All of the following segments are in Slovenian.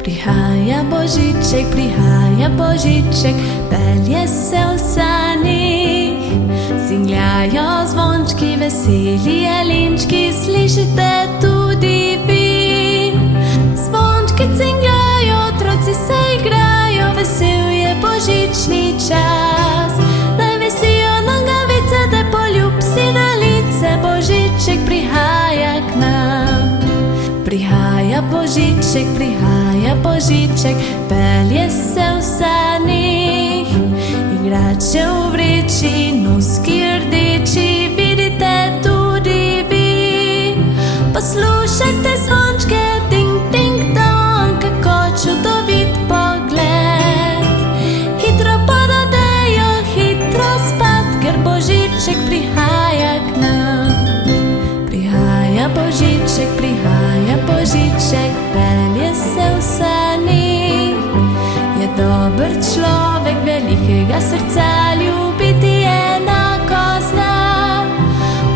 Prihaja Božiček, pelje se v sanih, cingljajo zvončki, veseli jelinčki, slišite tudi vi. Zvončki cingljajo, otroci se igrajo, vesel je božični čas. Naj visijo nogavice, da poljub si na lice, Božiček prihaja k nam. Prihaja Božiček, pelje se v sanih, igrače v vreči, noski rdeči, vidite tudi vi. Poslušajte zvončke, ding, ding, dong, kako čudovit pogled. Hitro podadejo, hitro spat, ker Božiček prihaja k nam. Prihaja Božiček, pelje se v sanih, je dober človek, velikega srca, ljubiti enako zna.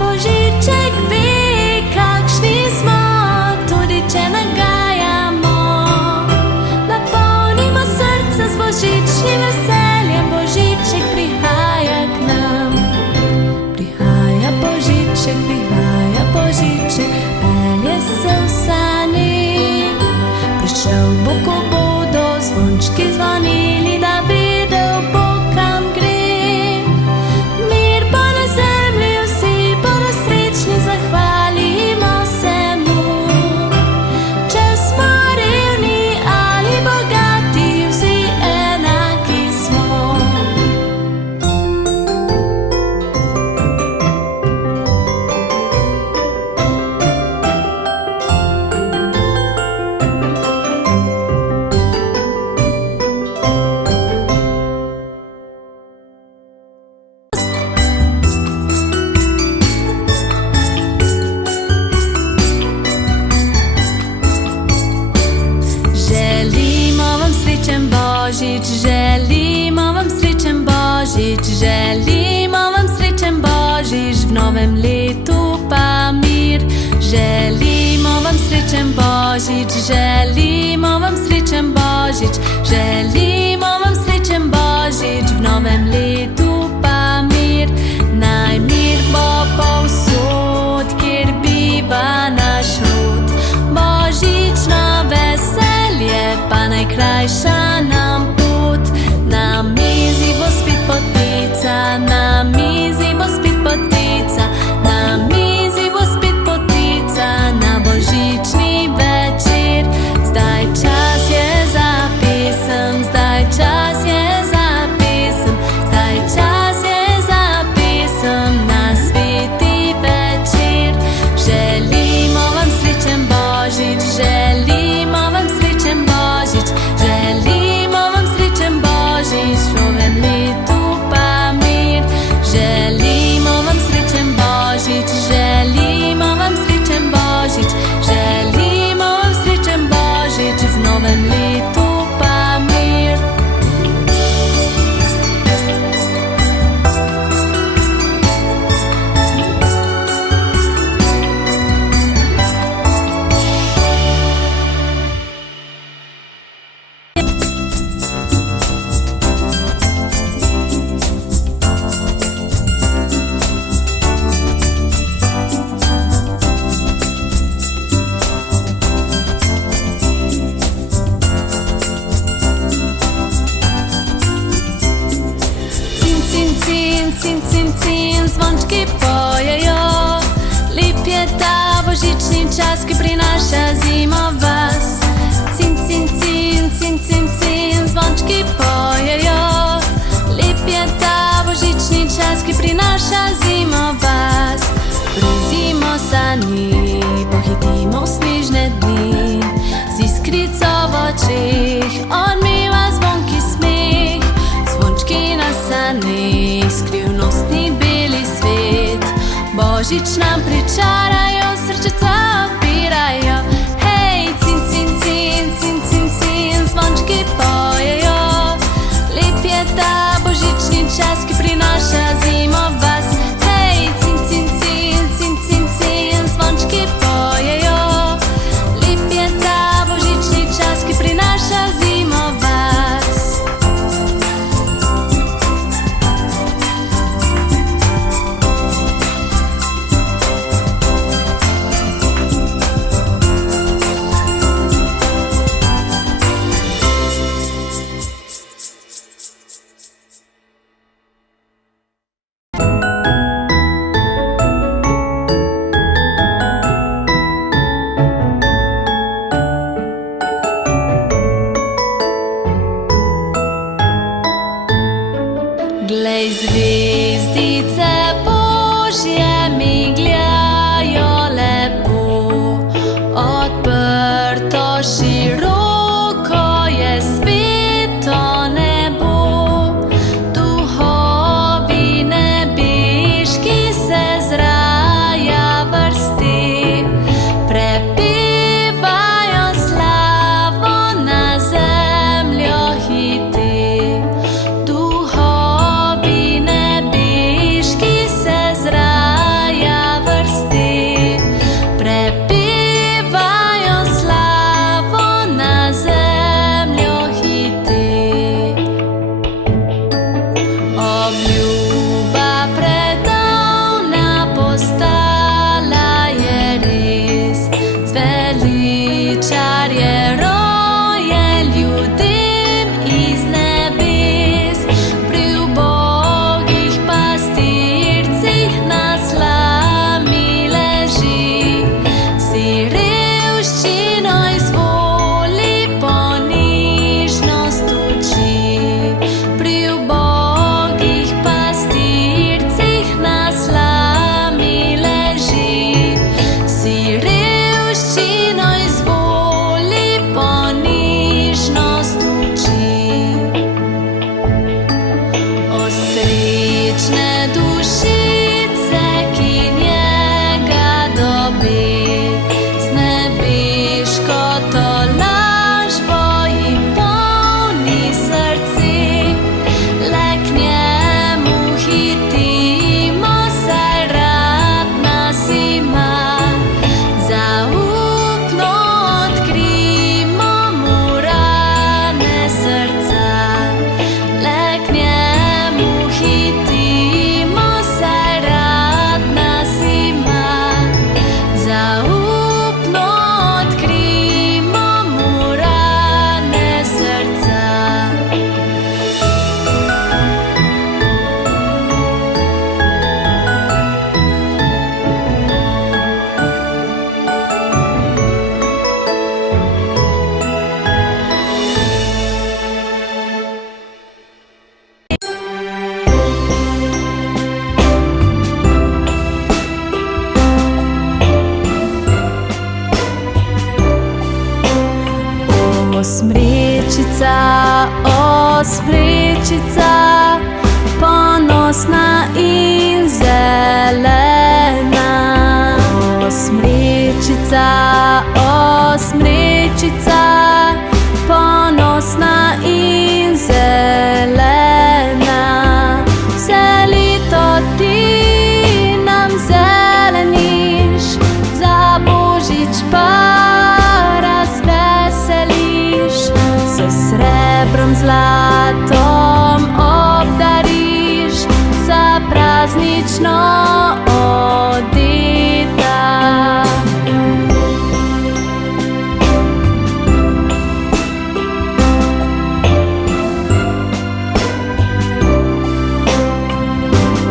Božiček ve, kakšni smo, tudi če nagajamo. Napolnimo srce z božičnim veseljem, Božiček prihaja k nam. Prihaja Božiček, pelje se v sanih, prišel bo, ko bodo zvončki zvonili, da vedel bo, kam gre. Mir bo na zemlji, vsi bodo srečni, zahvalimo se mu. Če smo revni ali bogati, vsi enaki smo. Želimo vam srečen Božič, želimo vam srečen Božič, v novem letu pa mir. Želimo vam srečen Božič, želimo vam srečen Božič, želimo vam srečen Božič, v novem letu pa mir. Naj mir bo povsod, kjer biva naš rod, božično veselje pa najkrajša nam pot. Na mizi bo spet potica, na mizi bo spet potica, na mizi bo spet potica, na božični večer. Zdaj čas je za pesem, zdaj čas je za pesem, zdaj čas je za pesem na sveti večer. Želimo vam srečen Božič, želimo vam srečen Božič, želimo vam srečen Božič, v novem letu pa mir. Želimo vam srečen Božič, želimo vam srečen Božič, želimo vam srečen Božič, v novem letu pa mir. Zvončki pojejo, lep je ta božični čas, ki prinaša zimo vas. Cin, cin, cin, cin, cin, cin, zvončki pojejo, lep je ta božični čas, ki prinaša zimo vas. Brezimo sani, pohitimo v snežne dni, z iskrico v očeh odmeva zvonki smeh. Zvončki na sanih, skrivnostni beli svet, Božič nam pričarajo, srčeca odpirajo. Hej, cin, cin, cin, cin, cin, cin, zvončki pojejo, lep je ta božični čas, ki prinaša zimo vas. Hej, cin, cin, cin, cin, cin, cin, zvončki pojejo, lep je ta božični čas, ki prinaša smrečica, ponosna in zelena. O smrečica, ponosna in zelena. Vse leto ti nam zeleniš, za Božič pa razveseliš. S srebrom, zlatom obdariš, za praznično odeta.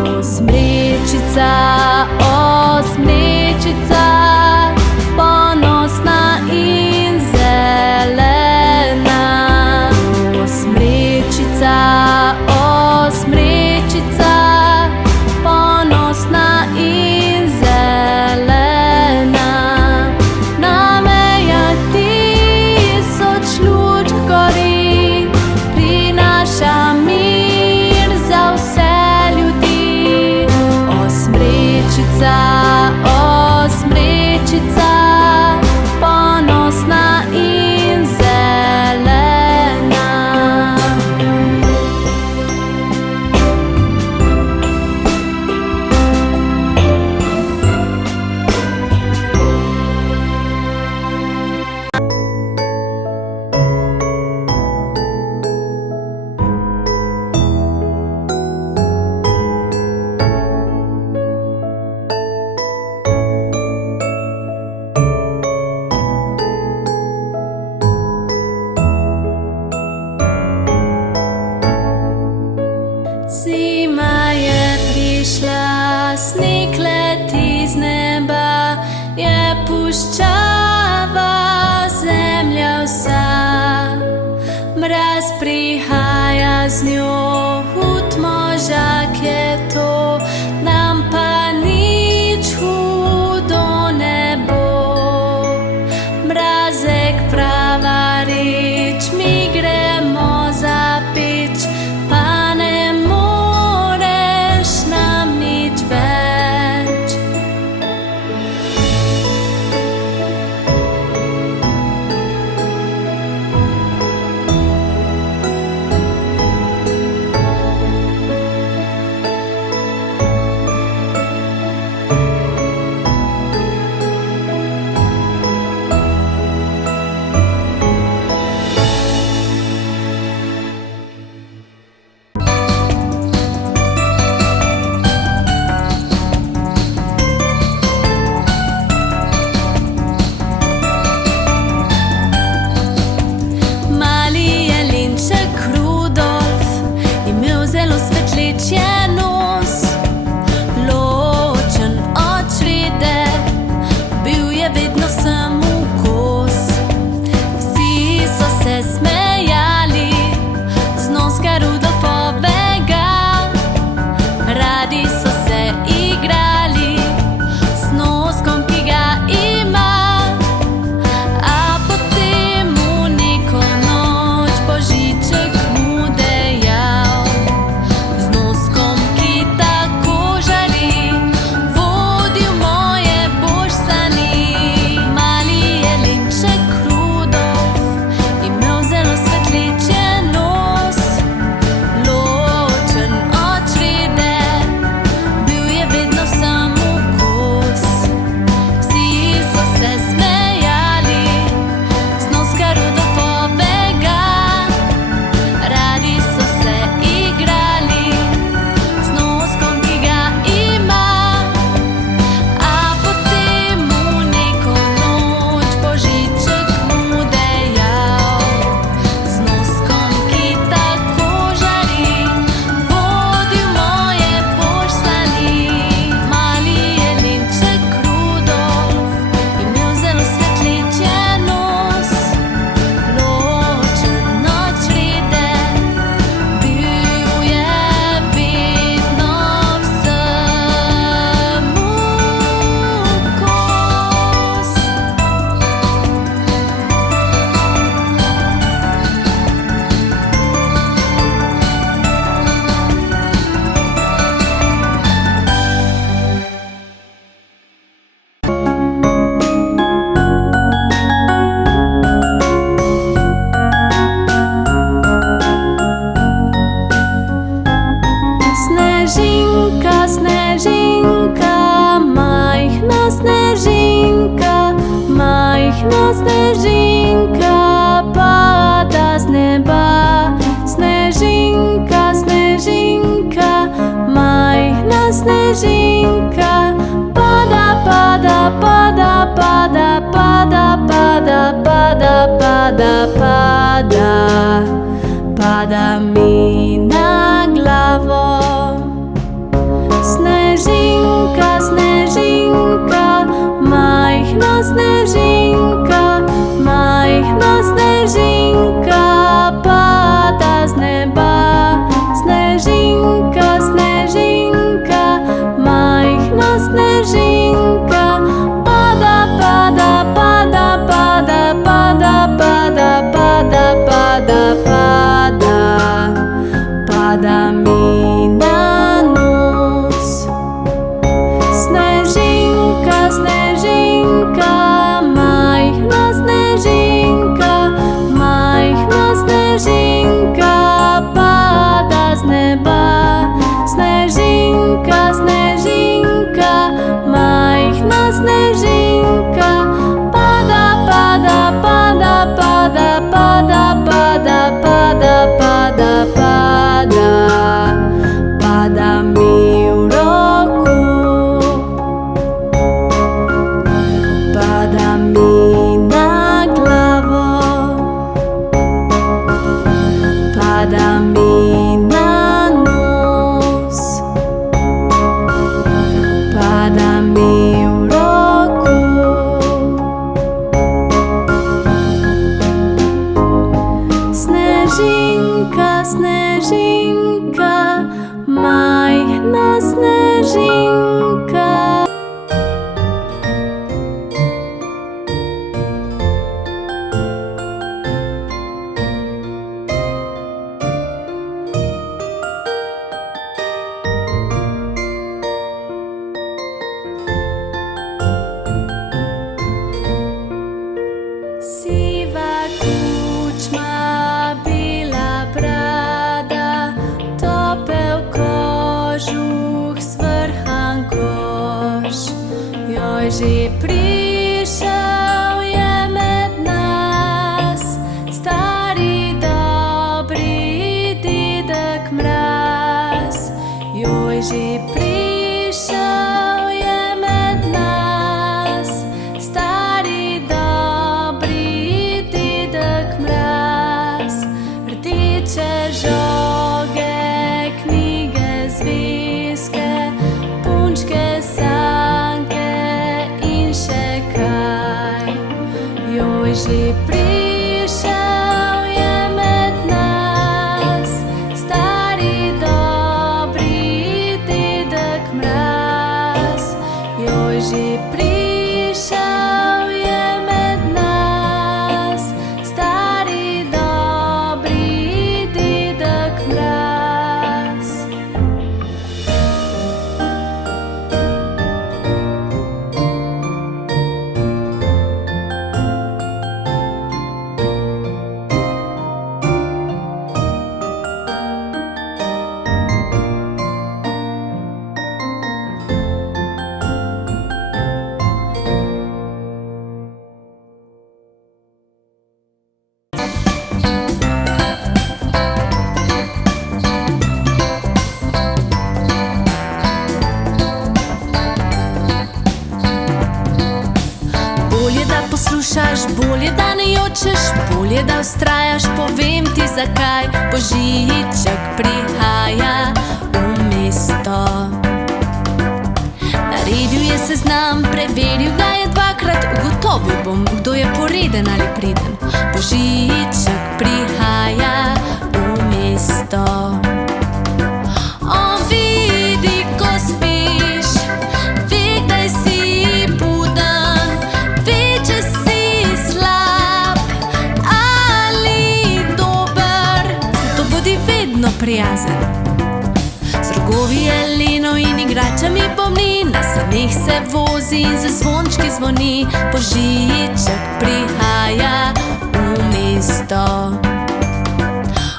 O smrečica, ponosna in zelena. O smrečica, ponosna in zelena. Na mejah tisoč lučk gori, prinaša mir za vse ljudi. O smrečica, ponosna in zelena. Zima je prišla, sneg leti z neba, je puščava zemlja vsa. Mraz prihaja z njo, hud možak je to, nam pa nič hudo ne bo. Mrazek, prava reč, mi gremo za peč, pa ne moreš nam nič več. Majhna snežinka pada z neba. Snežinka, snežinka, majhna snežinka. Pada, pada, pada, pada, pada, pada, pada, pada, pada, pada mi na glavo. Snežinka, snežinka, majhna snežinka, majhna snežinka pada z neba. Snežinka, snežinka, majhna snežinka. Pada, pada, pada, pada, pada, pada, pada, pada, pada, pada mi na nos. Snežinka, snežinka, majhna snežinka, majhna snežinka pada z neba. Snežinka, snežinka, majhna snežinka. Pada, pada, pada, pada, pada, pada, pada, pada, pada, pada mi v roku. Pada mi na glavo. Pada mi na nos. Pada mi v roku. Snežinka, snežinka, majhna snežinka. Siva kučma, bela brada, topel kožuh, svrhan koš. Joj, že prišel je med nas stari dobri dedek Mraz. Joj, že prišel je med nas stari dobri dedek Mraz. Rdeče žoge, knjige, zvezke, punčke, sanke in še kaj. Joj, že prišel je med nas stari dobri dedek Mraz. Joj, že prišel je med nas stari dobri dedek Mraz. Bolje, da poslušaš, bolje, da ne jočeš, bolje, da vztrajaš, povem ti zakaj. Božiček prihaja v mesto. Naredil je seznam, preveril ga je dvakrat, ugotovil bom, kdo je poreden ali priden. Božiček prihaja v mesto. On vidi, ko spiš, ve, kdaj si buden, ve, če si slab ali dober, zato bodi vedno prijazen. Z rogovi jelenov in igračami pomni, na sanih se vozi in z zvončki zvoni. Božiček prihaja v mesto.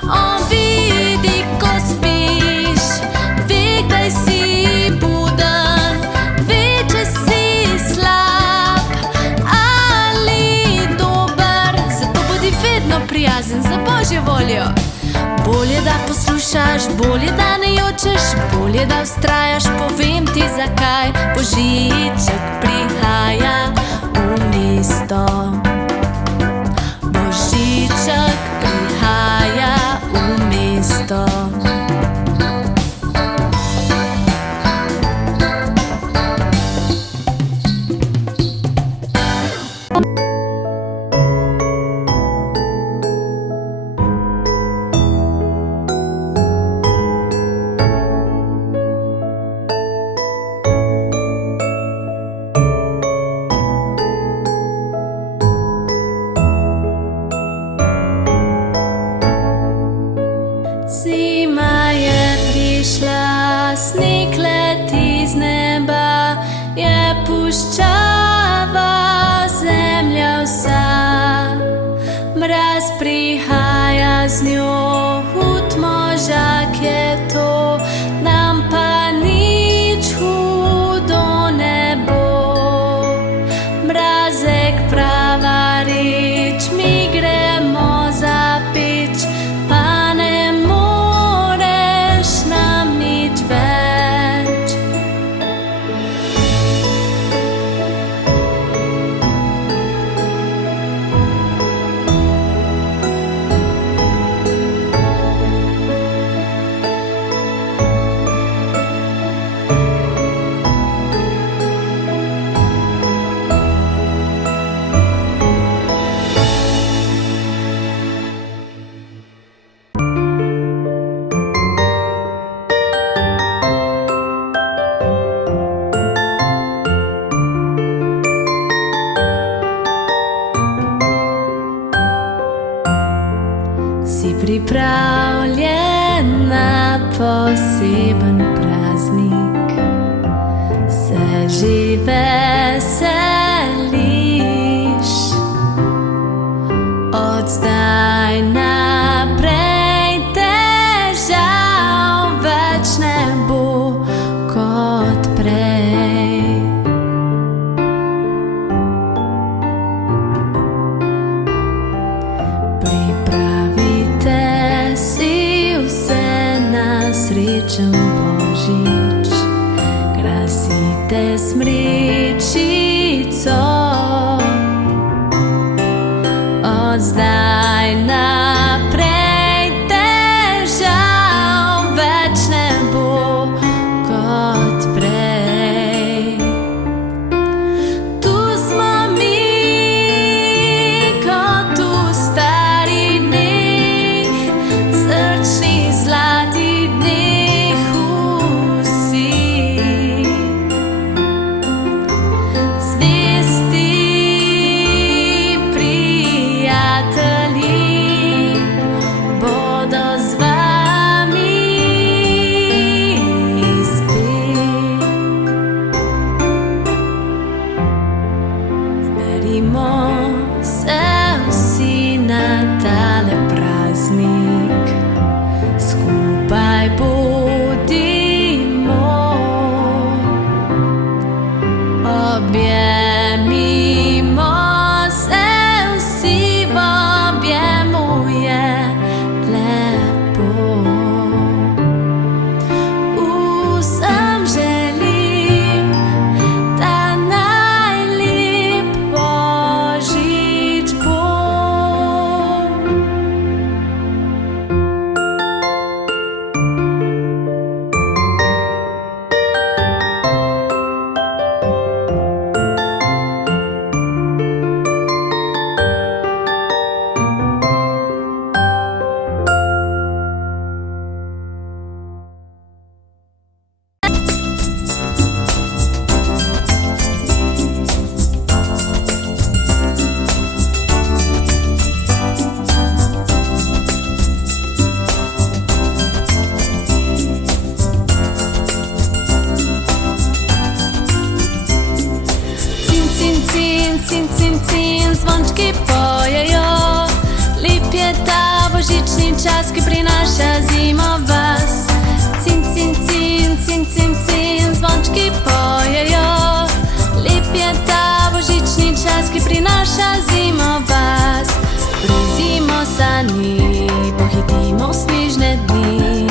On vidi, ko spiš, ve, kdaj si buden, ve, če si slab ali poslušaš, bolje da ne jočeš, bolje da vztrajaš, povem ti zakaj. Božiček prihaja v mesto. Božiček prihaja v mesto. Zima je prišla, sneg leti z neba, je puščava zemlja vsa. Mraz prihaja z njo, hud možak je to, nam pa nič hudo ne bo. Mrazek prava reč, mi gremo za peč, pa ne moreš nam nič več. Si pripravljen na poseben praznik, se že veseliš. Od zdaj naprej težav več ne bo kot prej. Pripravite si vse na srečen Božič, krasite smrečico. Od zdaj naprej težav več ne bo kot prej. Tu smo mi kot v starih dneh, srčni zlatih dneh vsi. Zvesti prijatelji bodo z vami spet. Zberimo se vsi na tale praznik, skupaj bodimo. Objemimo se vsi, v objemu je lepo. Vsem želim, da najlep Božič bo. Cin, cin, cin, zvončki pojejo, lep je ta božični čas, ki prinaša zimo vas. Cin, cin, cin, cin, cin, cin, zvončki pojejo, lep je ta božični čas, ki prinaša zimo vas. Prezimo sani, pohitimo v snežne dni,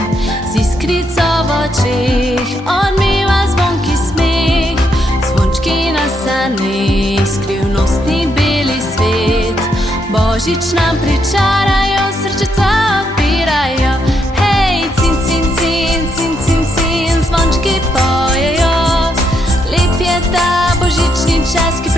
iskrico v očeh, on miva zvonki smeh, zvončki na saneh, skrivnostni beli svet. Božič nam pričarajo, srčica odpirajo, hej, cin, cin, cin, cin, cin, cin, zvončki pojejo. Lep je ta božični čas, ki